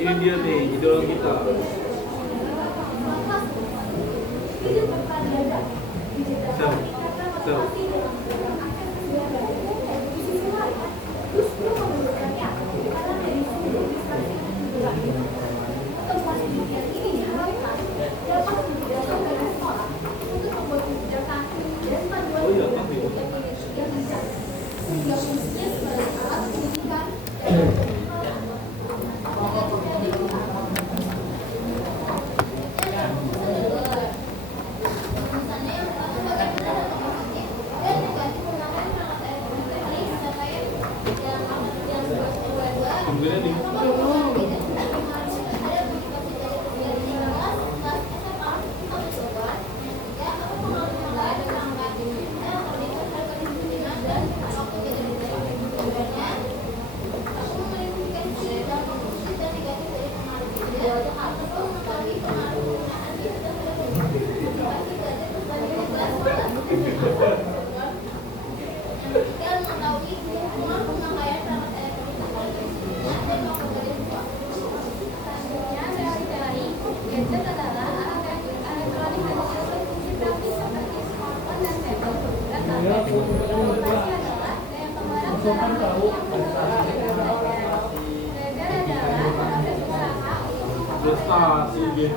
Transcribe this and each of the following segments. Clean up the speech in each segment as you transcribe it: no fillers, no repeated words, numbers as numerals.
Ini dia nih, idol kita. Prestasi gitu.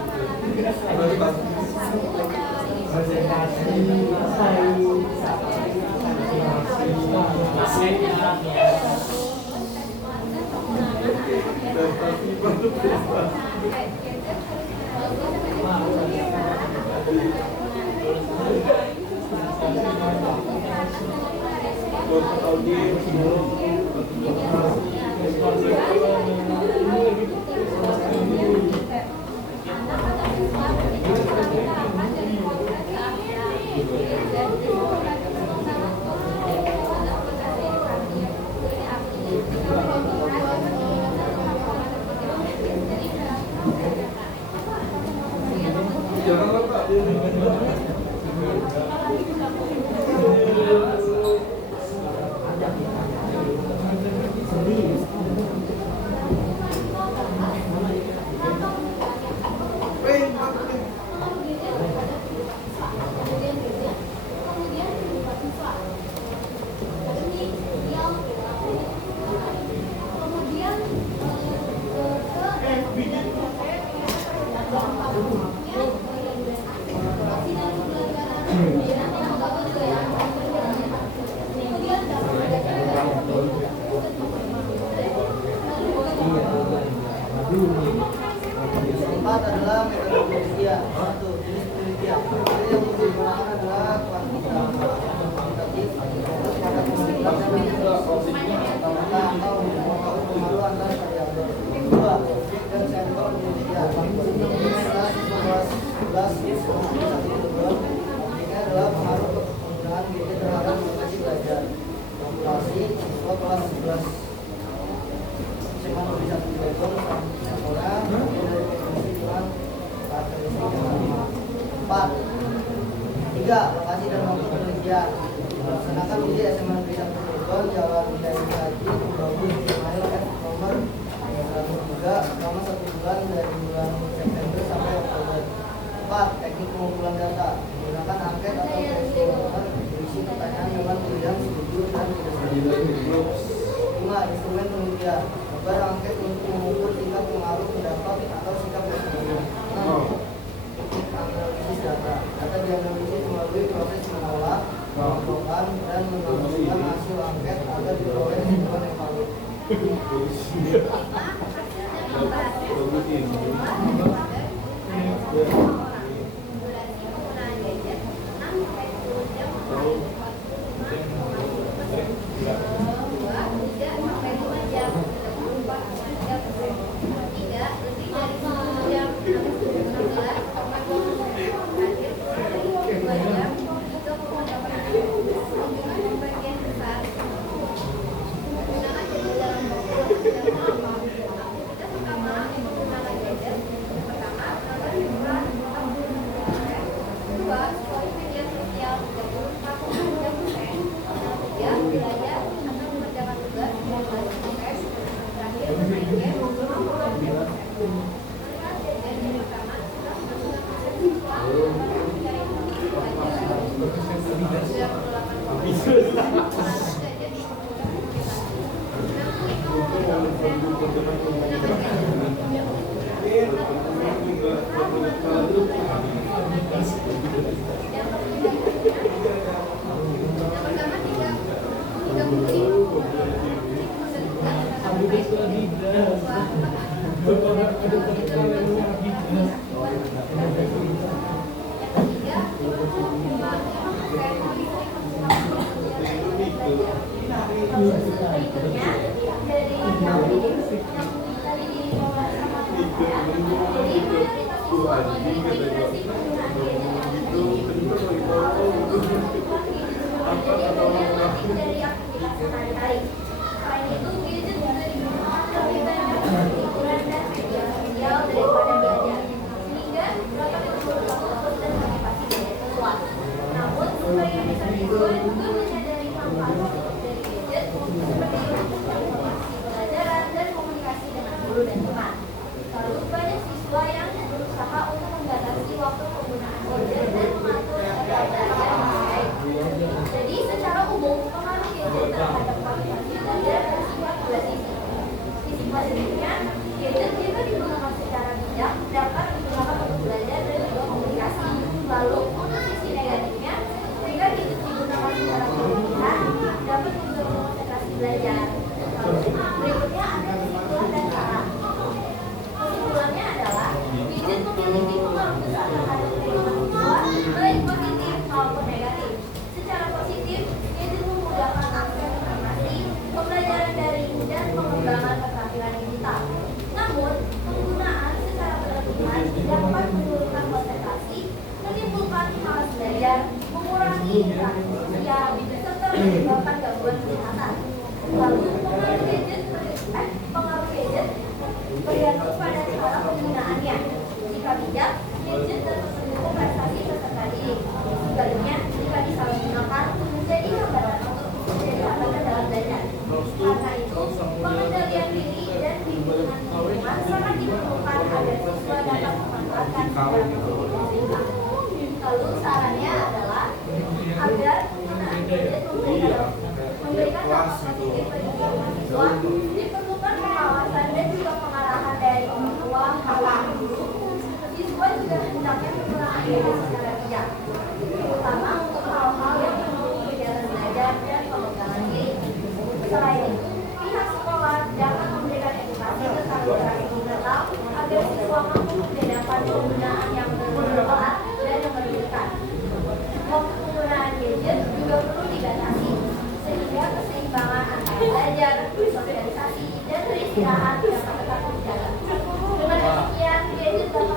Keempat adalah metode penelitian. Satu, jenis penelitian. Jadi yang digunakan adalah kuantitatif, fokus pada kesimpulan atau pemahaman antara variabel. Dua, objek dan sampel penelitian. Setelah siswa kelas 11 objeknya adalah pengaruh penggunaan gadget terhadap lokasi belajar. Kalkulasi siswa kelas 11 segmen bisa dibangun sampelnya dari definisi dengan karakteristik yang sama. 4. 3. Lokasi dan waktu penelitian. Melaksanakan uji SMA Negeri 1 Cirebon, Jalan Jaya Haji, Bagus, Ismail, F. nomor 103, selama 1 bulan dari bulan September sampai Oktober. 4. Teknik pengumpulan data. Menggunakan angket atau questionnaire berisi pertanyaan dengan pilihan setuju dan tidak setuju. 5. Instrumen penelitian. Membuat angket untuk mengukur tingkat pengaruh pendapat atau sikap tersebut. 6. Analisis data. Data dianalisis melalui proses mengolah, mengumpulkan, dan menanamkan hasil angket agar diperoleh kesimpulan yang valid. Dengan demikian, gadget dapat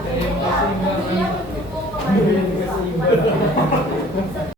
menjadi alat yang mendukung kemajuan siswa.